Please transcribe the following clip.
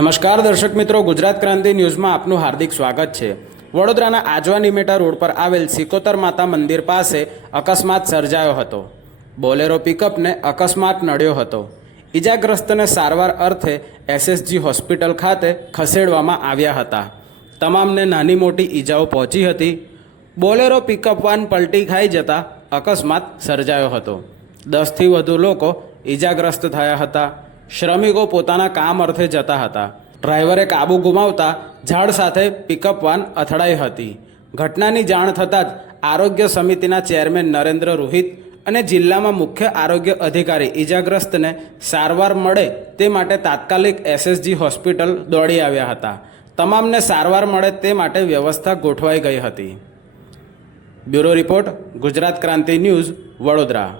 નમસ્કાર દર્શક મિત્રો, ગુજરાત ક્રાંતિ ન્યૂઝમાં આપનું હાર્દિક સ્વાગત છે। વડોદરાના આજવા નિમેટા રોડ પર આવેલ સિકોતર માતા મંદિર પાસે અકસ્માત સર્જાયો હતો। બોલેરો પિકઅપને અકસ્માત નડ્યો હતો। ઈજાગ્રસ્તને સારવાર અર્થે એસએસજી હોસ્પિટલ ખાતે ખસેડવામાં આવ્યા હતા। તમામને નાની મોટી ઈજાઓ પહોંચી હતી। બોલેરો પિકઅપ વાન પલટી ખાઈ જતા અકસ્માત સર્જાયો હતો। 10થી વધુ લોકો ઈજાગ્રસ્ત થયા હતા। શ્રમિકો પોતાના કામ અર્થે જતા હતા। ડ્રાઈવરે કાબુ ગુમાવતા ઝાડ સાથે પિકઅપ વાન અથડાઈ હતી। ઘટનાની જાણ થતાં જ આરોગ્ય સમિતિના ચેરમેન નરેન્દ્ર રોહિત અને જિલ્લામાં મુખ્ય આરોગ્ય અધિકારી ઈજાગ્રસ્તને સારવાર મળે તે માટે તાત્કાલિક એસએસજી હોસ્પિટલ દોડી આવ્યા હતા। તમામને સારવાર મળે તે માટે વ્યવસ્થા ગોઠવાઈ ગઈ હતી। બ્યુરો રિપોર્ટ, ગુજરાત ક્રાંતિ ન્યૂઝ, વડોદરા।